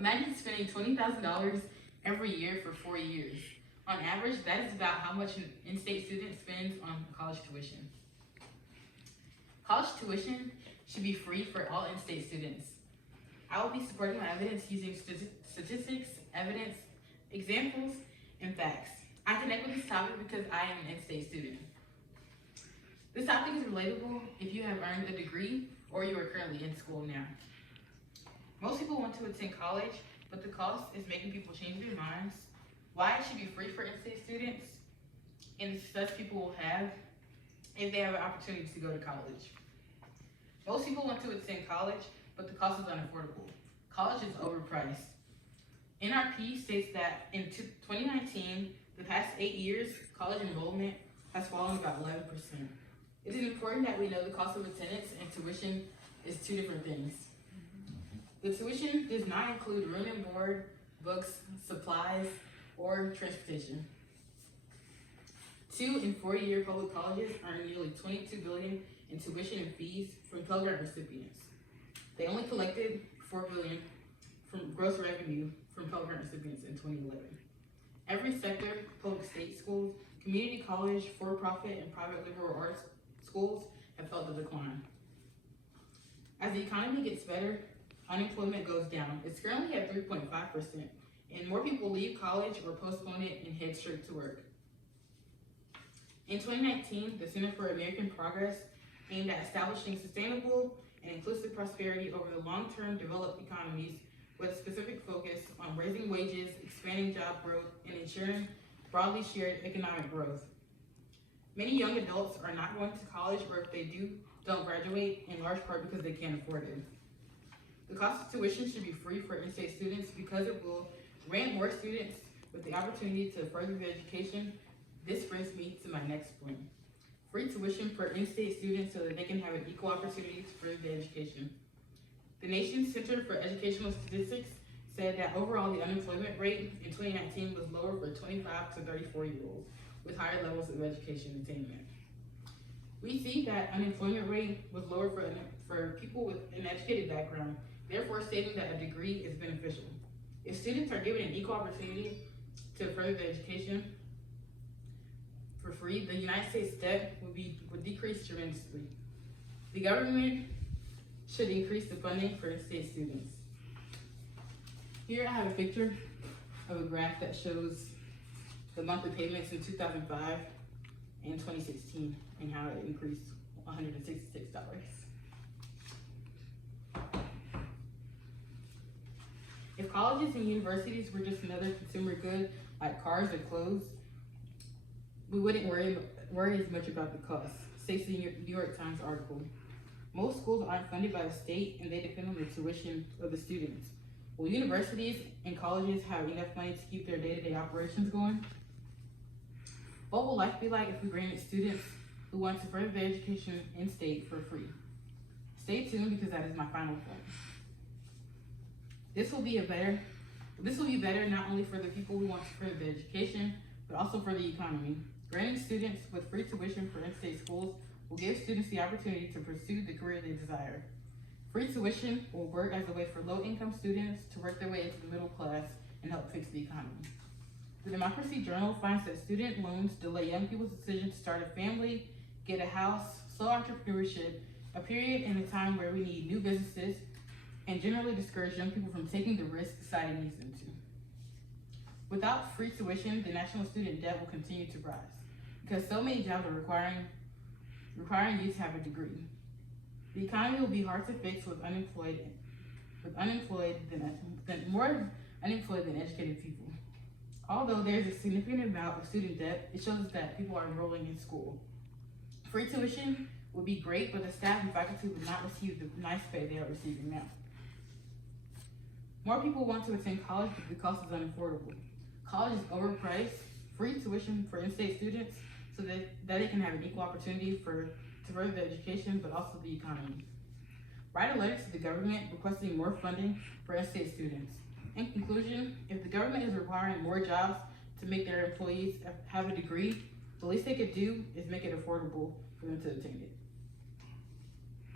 Imagine spending $20,000 every year for 4 years. On average, that is about how much an in-state student spends on college tuition. College tuition should be free for all in-state students. I will be supporting my evidence using statistics, evidence, examples, and facts. I connect with this topic because I am an in-state student. This topic is relatable if you have earned a degree or you are currently in school now. Most people want to attend college, but the cost is making people change their minds, why it should be free for in-state students, and the success people will have if they have an opportunity to go to college. Most people want to attend college, but the cost is unaffordable. College is overpriced. NRP states that in 2019, the past 8 years, college enrollment has fallen about 11%. It is important that we know the cost of attendance and tuition is two different things. The tuition does not include room and board, books, supplies, or transportation. 2- and 4-year public colleges earn nearly $22 billion in tuition and fees from Pell Grant recipients. They only collected $4 billion from gross revenue from Pell Grant recipients in 2011. Every sector, public state schools, community college, for-profit, and private liberal arts schools have felt the decline. As the economy gets better, unemployment goes down. It's currently at 3.5%, and more people leave college or postpone it and head straight to work. In 2019, the Center for American Progress aimed at establishing sustainable and inclusive prosperity over the long-term developed economies with a specific focus on raising wages, expanding job growth, and ensuring broadly shared economic growth. Many young adults are not going to college, or if they do, don't graduate, in large part because they can't afford it. The cost of tuition should be free for in-state students because it will grant more students with the opportunity to further their education. This brings me to my next point. Free tuition for in-state students so that they can have an equal opportunity to further their education. The nation's Center for Educational Statistics said that overall the unemployment rate in 2019 was lower for 25 to 34-year-olds with higher levels of education attainment. We see that unemployment rate was lower for people with an educated background, therefore stating that a degree is beneficial. If students are given an equal opportunity to further their education for free, the United States debt would decrease tremendously. The government should increase the funding for in-state students. Here I have a picture of a graph that shows the monthly payments in 2005 and 2016 and how it increased $166. If colleges and universities were just another consumer good like cars or clothes, we wouldn't worry as much about the cost, states the New York Times article. Most schools aren't funded by the state and they depend on the tuition of the students. Will universities and colleges have enough money to keep their day-to-day operations going? What will life be like if we granted students who want to further their education in-state for free? Stay tuned because that is my final point. This will be better not only for the people who want to further their education, but also for the economy. Granting students with free tuition for in-state schools will give students the opportunity to pursue the career they desire. Free tuition will work as a way for low-income students to work their way into the middle class and help fix the economy. The Democracy Journal finds that student loans delay young people's decision to start a family, get a house, slow entrepreneurship, a period and a time where we need new businesses, and generally discourage young people from taking the risk society needs them to. Without free tuition, the national student debt will continue to rise because so many jobs are requiring you to have a degree. The economy will be hard to fix with more unemployed than educated people. Although there's a significant amount of student debt, it shows us that people are enrolling in school. Free tuition would be great, but the staff and faculty would not receive the nice pay they are receiving now. More people want to attend college, but the cost is unaffordable. College is overpriced. Free tuition for in-state students so that they can have an equal opportunity to further their education, but also the economy. Write a letter to the government requesting more funding for in-state students. In conclusion, if the government is requiring more jobs to make their employees have a degree, the least they could do is make it affordable for them to attain it.